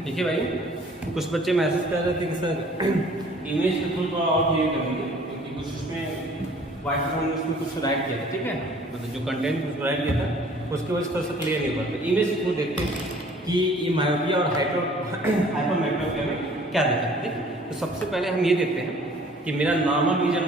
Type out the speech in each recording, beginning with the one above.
देखिए भाई, कुछ बच्चे मैसेज कर रहे थे कि सर इमेज के थ्रू थोड़ा और क्लियर कर दीजिए, क्योंकि कुछ उसमें वाइट बोर्ड में उसमें कुछ राइट किया था, ठीक है, मतलब जो कंटेंट कुछ राइट किया था उसकी वजह से थोड़ा सा क्लियर नहीं पड़ता। इमेज के थ्रू देखते हैं कि ये मायोपिया और हाइपरमेट्रोपिया में क्या दिक्कत है। देखिए, तो सबसे पहले हम ये देखते हैं कि मेरा नॉर्मल विजन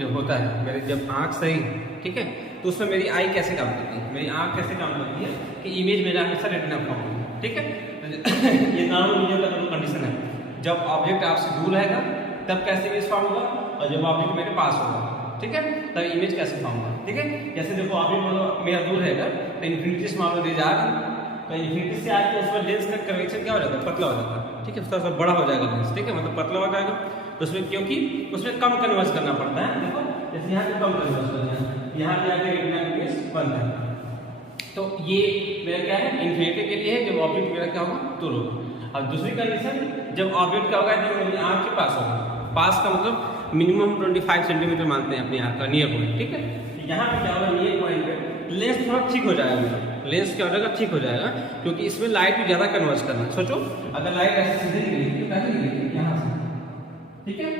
जो होता है, मेरे जब आँख सही, ठीक है, तो उसमें मेरी आई कैसे काम करती है, मेरी आँख कैसे काम करती है कि इमेज मेरा हमेशा रेटिना फॉर्म होगा, ठीक है। ये नॉर्मल विजन का तो कंडीशन है। जब ऑब्जेक्ट आपसे दूर रहेगा तब कैसे इमेज फॉर्म होगा, और जब ऑब्जेक्ट मेरे पास होगा, ठीक है, तब इमेज कैसे फॉर्म होगा, ठीक है। जैसे देखो ऑब्जेक्ट मेरा दूर रहेगा तो इन्फिनिटी से मान लो जा रहा है, तो इन्फिनिटी से आके उसमें लेंस का कर्वेचर क्या हो जाता है, पतला हो जाता है, ठीक है, थोड़ा सा बड़ा हो जाएगा लेंस, ठीक है, मतलब पतला हो जाएगा। तो उसमें क्योंकि उसमें कम कन्वर्स करना पड़ता है, देखो जैसे यहाँ पे कम कन्वर्स करना है, यहाँ पे आके रेटिना इमेज बनता है। तो ये मेरा क्या है, इन्फिनिटी के लिए है, जब ऑब्जेक्ट मेरा क्या होगा, दूर होगा। और दूसरी कंडीशन, जब ऑब्जेक्ट क्या होगा, जब मेरी आँख के पास होगा, पास का मतलब मिनिमम 25 सेंटीमीटर मानते हैं अपनी आँख का नियर पॉइंट, ठीक है। यहाँ पे क्या होगा, नियर पॉइंट पे लेंस थोड़ा ठीक हो जाएगा, मेरा लेंस क्या हो जाएगा, ठीक हो जाएगा, क्योंकि इसमें लाइट भी ज़्यादा कन्वर्स करना है। सोचो अगर लाइट ऐसे सीधे निकलेगी तो कैसे निकलेगी, यहाँ से, ठीक है।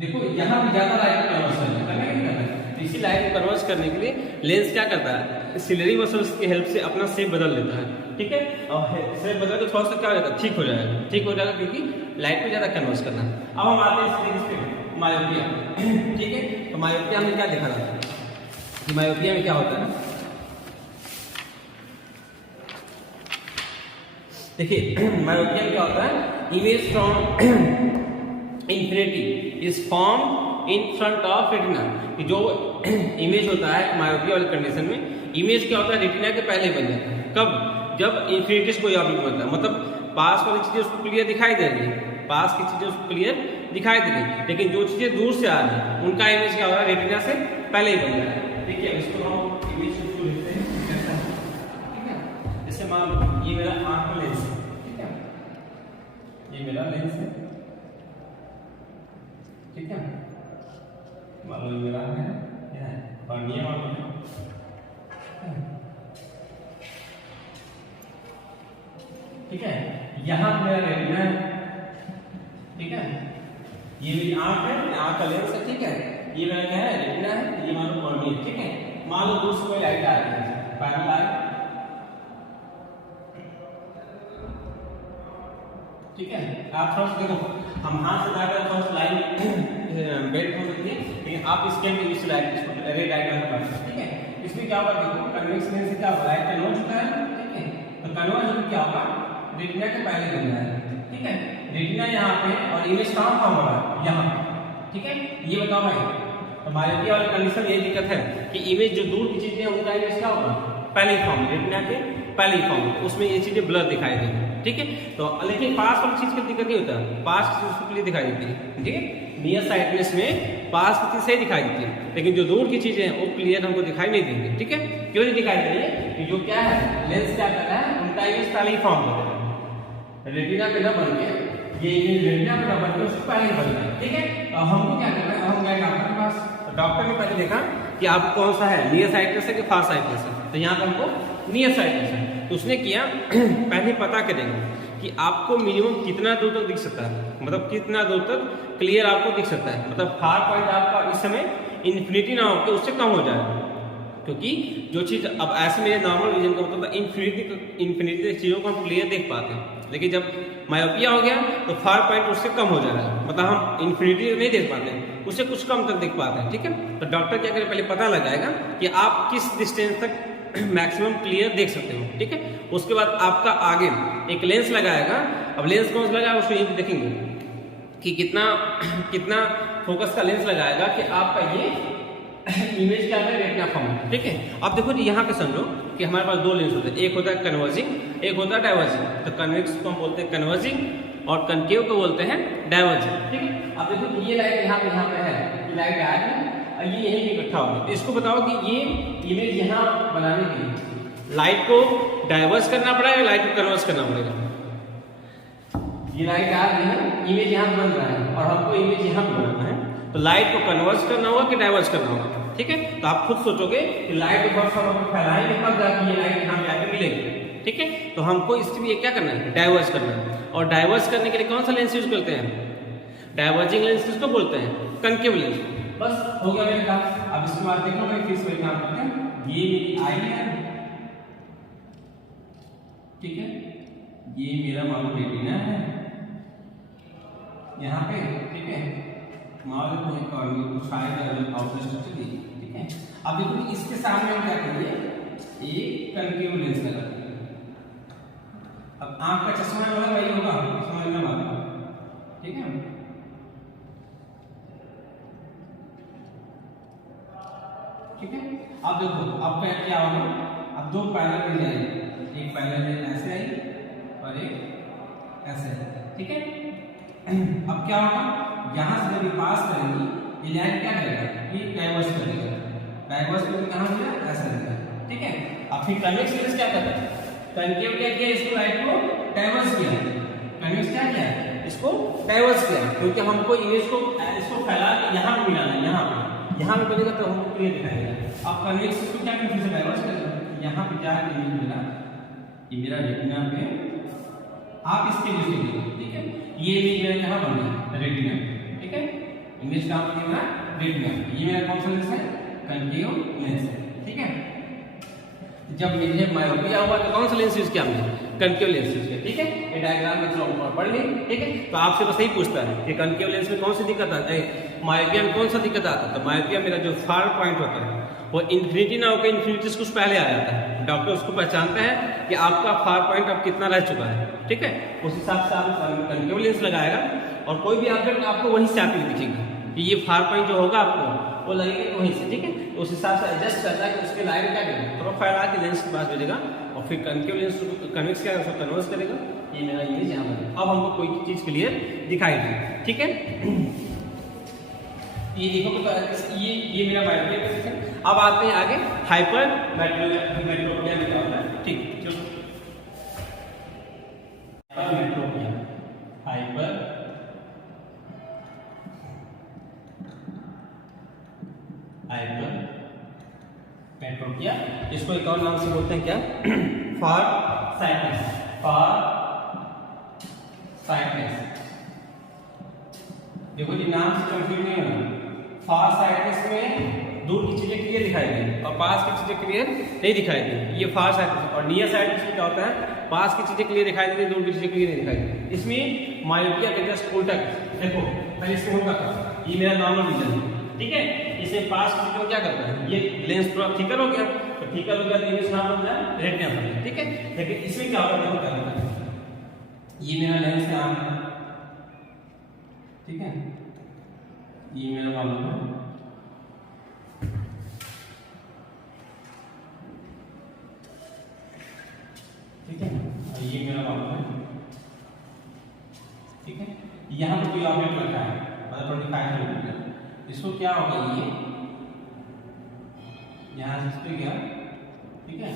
देखो यहाँ भी ज़्यादा लाइट कन्वर्स करना है, इसी लाइट को कन्वर्स करने के लिए लेंस क्या करता है, सिलरी मसल्स की हेल्प से अपना शेप बदल लेता है, ठीक है, और शेप बदल के थोड़ा सा क्या हो जाता है, ठीक हो जाएगा, ठीक हो जाएगा, क्योंकि लाइट पे ज़्यादा कन्वर्स करना है। अब हम आते हैं इस पे मायोपिया, ठीक है। तो मायोपिया में क्या देखा जाता है, मायोपिया में क्या होता है, देखिए मायोपिया में क्या होता है, image from infinity is form in front of retina. जो इमेज होता है मायोपिया वाली कंडीशन में, इमेज क्या होता है, रेटिना के पहले बन जाता है। कब, जब इन्फिनिटी से कोई ऑब्जेक्ट बनता है, मतलब पास वाली चीजें उसको क्लियर दिखाई दे रही है, पास की चीजें उसको क्लियर दिखाई दे रही है, लेकिन जो चीजें दूर से आ रही है उनका इमेज क्या हो रहा है, रेटिना से पहले ही बन रहा है। देखिए इसको हम इमेज के थ्रू लिखते हैं, ठीक है। जैसे मान लो ये मेरा आंख का लेंस है, ठीक है, ये मेरा लेंस है, ठीक है, मान लो मेरा है कॉर्निया, मान लो, ठीक है, यहाँ मेरा रेटिना है, ठीक है, ये मेरी आंख है, आंख का लेंस है, ठीक है, ये मेरा क्या है, रेटिना है, ये मान लो कॉर्निया, ठीक है। मान लो दूर से कोई लाइट आ रही है, पैनल लाइट, ठीक है। आप थोड़ा सा देखो, हम हाथ से जाकर थोड़ा सा लाइन बेल्ट हो सकती है, लेकिन आप इसके भी इस लाइट रे डायग्राम में पढ़ते हैं, ठीक है। इसमें क्या होगा, देखो कन्वेक्स लेंस से क्या होगा, लाइट कन्वर्ज होता है, ठीक है, तो कन्वर्ज होकर क्या होगा, रेटिना के पहले बन रहा है, ठीक है, रेटिना यहाँ पे और इमेज कहाँ फॉर्म हो रहा है, यहाँ, ठीक है। ये बताओ भाई, तो मायोपिया वाली कंडीशन ये दिक्कत है कि इमेज जो दूर की चीजें हैं उनका इमेज क्या होगा, पहले ही फॉर्म, रेटिना के पहले ही फॉर्म, उसमें ये चीजें ब्लर दिखाई देंगी, ठीक है। तो लेकिन पास वाली चीज का दिक्कत नहीं होता, पास की चीज उसको क्लियर दिखाई देती है, ठीक है। नियर साइटनेस में पास की चीज सही दिखाई देती है, लेकिन जो दूर की चीजें हैं वो क्लियर हमको दिखाई नहीं देंगी, ठीक है। क्यों नहीं दिखाई दे रही है, कि जो क्या है, लेंस क्या कर रहा है, उनका इमेज पहले ही फॉर्म कर रहा है, रेटिना पे न बन के, ये इमेज रेटिना पे न बन के उससे पहले ही बन रहा है, ठीक है। तो हमको क्या करना है, हम गए डॉक्टर के पास, डॉक्टर ने पहले देखा कि आपको कौन सा है, नियर साइटनेस है कि फार साइटनेस है, तो यहाँ पे हमको नियर साइटनेस है। तो उसने किया पहले पता करेंगे कि आपको मिनिमम कितना दूर तक दिख सकता है, मतलब कितना दूर तक क्लियर आपको दिख सकता है, मतलब फार पॉइंट आपका इस समय इन्फिनिटी ना होकर उससे कम हो जाए, क्योंकि जो चीज़ अब ऐसे मेरे नॉर्मल विजन का मतलब इन्फिनिटी चीज़ों को हम क्लियर देख पाते हैं, लेकिन जब मायोपिया हो गया तो फार पॉइंट उससे कम हो जाएगा, मतलब हम इन्फिनिटी नहीं देख पाते हैं, उससे कुछ कम तक देख पाते हैं, ठीक है। तो डॉक्टर क्या करे, पहले पता लगाएगा कि आप किस डिस्टेंस तक मैक्सिमम क्लियर देख सकते हो, ठीक है। उसके बाद आपका आगे एक लेंस लगाएगा, अब लेंस कौन सा लगाएगा उसको ये देखेंगे कि कितना फोकस का लेंस लगाएगा कि आपका ये इमेज क्या है, रेटिना फॉर्म, ठीक है। अब देखो जी यहाँ पे समझो कि हमारे पास दो लेंस होते हैं, एक होता है कन्वर्जिंग, एक होता है डाइवर्जिंग। तो कन्वेक्स को हम बोलते हैं कन्वर्जिंग और कनकेव को बोलते हैं डाइवर्जिंग, ठीक है। अब देखो ये लाइट यहाँ पे है, ये लाइट आ रही है, ये यहीं पे इकट्ठा होगा, तो इसको बताओ कि ये इमेज यहाँ बनाने के लिए लाइट को डाइवर्स करना पड़ेगा, लाइट को कन्वर्स करना पड़ेगा। ये लाइट आ रही है, इमेज यहाँ बन रहा है और हमको इमेज यहाँ बनाना है, तो लाइट को कन्वर्स करना होगा कि डाइवर्स करना होगा, ठीक है। तो आप खुद सोचोगे कि लाइट को बहुत सारा फैलाएंगे तब जाके ये लाइट यहाँ पे आके मिलेगी, ठीक है। तो हमको इसके लिए क्या करना है, डाइवर्स करना है। और डाइवर्स करने के लिए कौन सा लेंस यूज करते हैं, डाइवर्जिंग लेंस किसको बोलते हैं, कनकेव लेंस। बस हो गया मेरे काम। अब इसके बाद देखो मैं फिर से वही काम करते हैं, ये मेरी आई है, ठीक है, ये मेरा मान लो रेटिना है यहाँ पे, ठीक है, मान लो कोई कुछ आउटर स्ट्रक्चर दी, ठीक है। अब देखो इसके सामने हम क्या करेंगे, एक कनकेव लेंस लगा देंगे। अब आंख का चश्मा वाला वही होगा, समझना बात, ठीक है। ठीक है, अब देखो अब क्या होगा, अब दो पैरेलल मिल जाएंगे, एक पैरेलल ऐसे आई और एक ऐसे, ठीक है। अब क्या होगा, यहां से जब पास करेंगी ये लाइन क्या करेगा, ये डाइवर्स करेगा, डाइवर्स करके कहां जाएगा, ऐसे जाएगा, ठीक है। अब फिर कन्वेक्स लेंस क्या करता है, कनकेव क्या किया, इसको लाइट को डाइवर्स किया, कन्वेक्स क्या किया, इसको डाइवर्स किया, क्योंकि हमको इमेज को इसको फैला के यहां पे मिलाना है, यहां पे मिलेगा तो हमको क्लियर दिखाई देगा। अब कन्वेक्स इसको क्या करें, फिर से डाइवर्स करेगा, यहां पे जाके इमेज मिला, ये मेरा रेटिना पे, आप इसके नीचे देखिए, ठीक है, ये इमेज मेरा कहां बन गया, रेटिना, ठीक है, इमेज कहां बन गया, रेटिना। ये मेरा कौन सा लेंस है, कनकेव लेंस है, ठीक है। जब मुझे मायोपिया हुआ तो कौन सा लेंस यूज किया हमने, कनकेव लेंस यूज किया, ठीक है। ये डायग्राम में थोड़ा ऊपर पढ़ ली, ठीक है। तो आपसे बस यही पूछता है कि कनकेव लेंस में कौन सी दिक्कत आता है, मायोपिया में कौन सा दिक्कत आता है। तो मायोपिया मेरा जो फार पॉइंट होता है वो इन्फिनिटी ना होकर इन्फिनिटी से कुछ पहले आ जाता है, डॉक्टर उसको पहचानता है कि आपका फार पॉइंट अब कितना रह चुका है, ठीक है। उस हिसाब से आप कनकेव लेंस लगाएगा और कोई भी ऑब्जेक्ट आपको वहीं से आती हुई दिखेगी, कि ये फार पॉइंट जो होगा आपको वो लगेगा वहीं से, ठीक है। तो उस हिसाब से एडजस्ट करता है कि उसके लाइन क्या करेगा, थोड़ा फैला के लेंस के पास भेजेगा और फिर कनकेव लेंस कन्वेक्स क्या उसको कन्वर्स करेगा, ये मेरा इमेज यहाँ बनेगा। अब हमको कोई चीज क्लियर दिखाई दे, ठीक है। ये देखो तो ये मेरा मायोपिया का है। अब आते हैं आगे हाइपर मेट्रोपिया में क्या होता है, ठीक, चलो मेट्रोपिया, हाइपर मेट्रोपिया, इसको एक और नाम से बोलते हैं क्या, फार साइटनेस, फार साइटनेस। देखो जी नाम से कंफ्यूज नहीं होना, फार साइटनेस में दूर की चीजें क्लियर दिखाई देंगी और पास की चीजें क्लियर नहीं दिखाई देंगी, ये फार साइटनेस। और नियर साइटनेस में क्या होता है, पास की चीजें क्लियर दिखाई देती है, दूर की चीजें क्लियर नहीं दिखाई देती। इसमें मायोपिया के जस्ट उल्टा, देखो पहले इसमें होगा, ये मेरा नॉर्मल विजन है, ठीक है। इसे पास की चीजों क्या करता है, ये लेंस थोड़ा थिकर हो गया, तो थिकर हो गया तो इमेज कहां बन जाए, रेटिना बन जाए, ठीक है। लेकिन इसमें क्या होगा, देखो क्या होता है, ये मेरा लेंस है आंख है, ठीक है, ये मेरा वाला है, ठीक है, और ये मेरा वाला है, ठीक है। यहाँ पर कोई ऑब्जेक्ट रखा है मतलब 25 सेंटीमीटर, इसको क्या होगा, ये यहाँ से इस पे गया, ठीक है,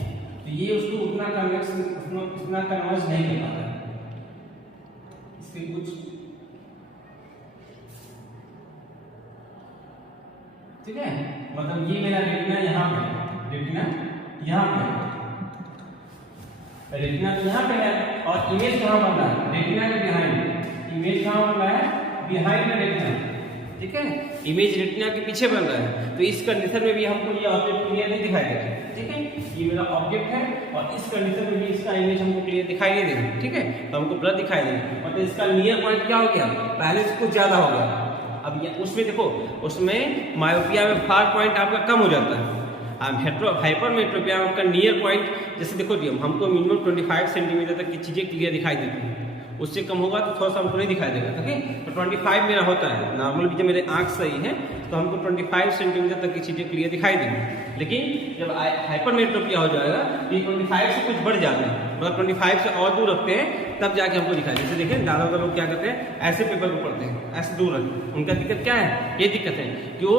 तो ये उसको उतना कन्वर्स नहीं कर पाता है, इसके कुछ, ठीक है, मतलब ये मेरा रेटिना यहाँ पे, रेटिना यहाँ पे, रेटिना तो यहाँ पे है और इमेज कहाँ बन रहा है, रेटिना के बिहाइंड, इमेज कहाँ बन रहा है, बिहाइंड रेटिना, ठीक है, इमेज रेटिना के पीछे बन रहा है। तो इस कंडीशन में भी हमको ये ऑब्जेक्ट क्लियर नहीं दिखाई दे रहा है, ठीक है, ये मेरा ऑब्जेक्ट है और इस कंडीशन में भी इसका इमेज हमको क्लियर दिखाई नहीं दे रहा, ठीक है, तो हमको ब्लर दिखाई दे रहा है। और इसका नियर पॉइंट क्या हो गया, पहले से कुछ ज्यादा हो गया। अब उसमें देखो, उसमें मायोपिया में फार पॉइंट आपका कम हो जाता है, हाइपर मेट्रोपिया में आपका नियर पॉइंट, जैसे देखो जी हमको मिनिमम 25 सेंटीमीटर तक की चीजें क्लियर दिखाई देती हैं, उससे कम होगा तो थोड़ा सा हमको नहीं दिखाई देगा, ठीक है। तो 25 मेरा होता है नॉर्मल, भी जब मेरे आंख सही है तो हमको 25 सेंटीमीटर तक की चीजें क्लियर दिखाई देंगी। लेकिन जब हाइपर मेट्रोपिया हो जाएगा तो 25 से कुछ बढ़ जाता है, मतलब 25 से और दूर रखते हैं तब जाके हमको दिखाई देते। देखिए ज़्यादातर लोग क्या करते हैं, ऐसे पेपर को पढ़ते हैं, ऐसे दूर रखते, उनका दिक्कत क्या है, ये दिक्कत है कि वो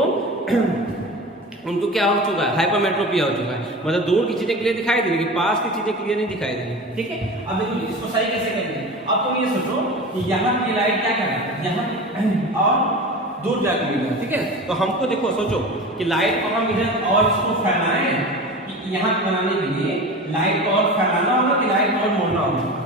उनको क्या हो चुका है, हाइपरमेट्रोपिया हो चुका है, मतलब दूर की चीजें क्लियर दिखाई दे रही, पास की चीजें क्लियर नहीं दिखाई दे रही, ठीक है। अब देखो इसको सही कैसे करेंगे, अब तुम ये सोचो कि यहाँ की लाइट क्या करें, यहाँ और दूर जाकर मिल रहा है, ठीक है। तो हमको देखो सोचो कि लाइट को हम इधर और इसको फैलाएं, कि यहाँ बनाने के लिए लाइट को और फैलाना होगा कि लाइट को और मोड़ना फॉर्म होगा।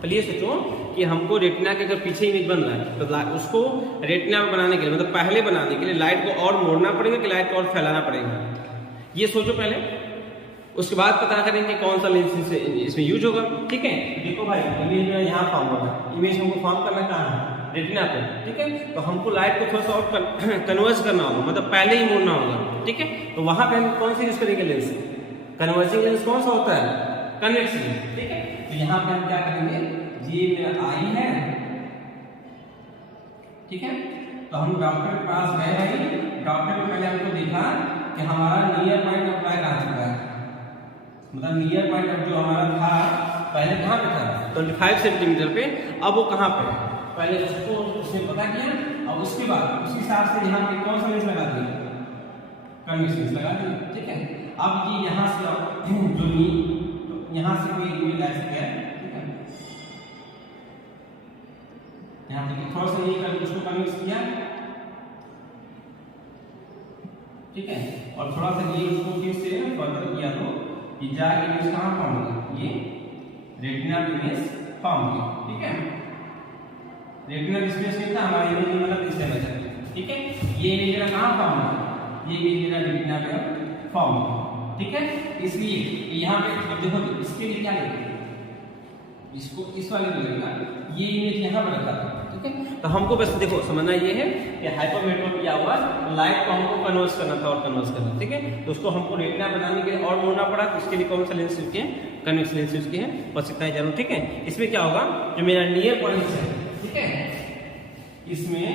पहले ये सोचो कि हमको रेटिना के अगर पीछे इमेज बन रहा है तो उसको रेटिना में बनाने के लिए, मतलब पहले बनाने के लिए लाइट को और मोड़ना पड़ेगा कि लाइट को और फैलाना पड़ेगा, ये सोचो पहले। उसके बाद पता करेंगे कौन सा लेंस इसमें यूज होगा। ठीक है, देखो भाई इमेज में यहाँ फॉर्म होगा, इमेज हमको फॉर्म करना कहाँ है, रेटिना पे। ठीक है, तो हमको लाइट को थोड़ा सा और कन्वर्ज करना होगा, मतलब पहले ही मोड़ना होगा। ठीक है, तो वहां पे हम कौन सा यूज करेंगे लेंस, कन्वर्जिंग लेंस कौन सा होता है, कन्वेक्स लेंस। ठीक है, तो यहाँ पे हम क्या करेंगे, ये मेरा आई है। ठीक है, तो हम डॉक्टर के पास गए भाई, डॉक्टर ने पहले हमको देखा कि हमारा नियर पॉइंट अप्लाई कहाँ चुका है, मतलब नियर पॉइंट जो हमारा था पहले कहाँ पे था 25 सेंटीमीटर पे, अब वो कहाँ पे, पहले उसको उसने पता किया और उसके बाद उस हिसाब से यहाँ पे कौन सा लेंस लगा दिया, कन्वेक्स लेंस लगा दिया। ठीक है, अब ये यहाँ से जो तो यहाँ से कोई इमेज ला सकता है। ठीक है, यहाँ देखिए थोड़ा सा ये कर उसको कन्वेक्स किया। ठीक है, और थोड़ा सा ये उसको फिर से फर्दर किया तो ये जाके इमेज कहाँ फॉर्म होगा, ये रेटिना इमेज फॉर्म होगी। ठीक है, रेटिना डिस्प्लेसमेंट था हमारा इमेज में, मतलब इससे बचा। ठीक है, ये इमेज मेरा कहाँ फॉर्म होगा, ये इमेज मेरा रेटिना पे फॉर्म होगा। ठीक है, इसलिए यहाँ पे अब देखो तो इसके लिए क्या लेंगे, इसको इस वाले में लगेगा, ये इमेज यहाँ पर रखा था। ठीक है, तो हमको बस देखो समझना ये है कि हाइपरमेट्रोपिया हुआ, लाइट को हमको कन्वर्स करना था और कन्वर्स करना। ठीक है, तो उसको हमको रेटिना बनाने के लिए और मोड़ना पड़ा, तो इसके लिए कौन सा लेंस यूज किया, कन्वेक्स लेंस यूज किया है, बस इतना ही जानो। ठीक है, इसमें क्या होगा, जो मेरा नियर पॉइंट है, ठीक है, इसमें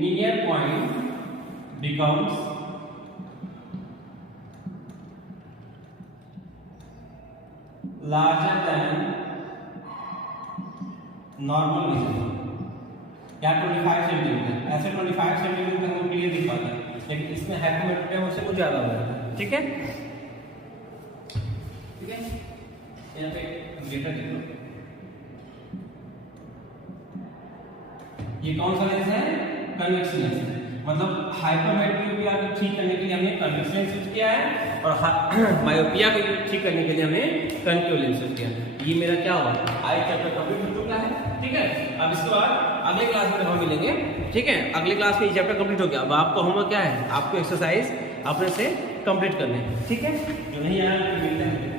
near point becomes larger than normal vision, क्या 25 सेंटीमीटर, ऐसे 25 सेंटीमीटर तक हमको क्लियर दिख पाता है, लेकिन इसमें हाइपरमेट्रोपिया उससे कुछ ज्यादा होगा। ठीक है, ठीक है, यहाँ पे डेटा देखो, ये कौन सा लेंस है, कन्वेक्स लेंस है, मतलब हाइपरमेट्रोपिया को ठीक करने के लिए हमने कन्वेक्स लेंस यूज किया है और मायोपिया को ठीक करने के लिए हमने कनकेव लेंस यूज किया है। ये मेरा क्या हुआ, आई चैप्टर कंप्लीट हो चुका है। ठीक है, अब इसके बाद अगले क्लास में हम मिलेंगे। ठीक है, अगले क्लास में ये चैप्टर कंप्लीट हो गया। अब आपको होमवर्क क्या है, आपको एक्सरसाइज अपने से कंप्लीट करने हैं। ठीक है, जो नहीं आया मिलता है।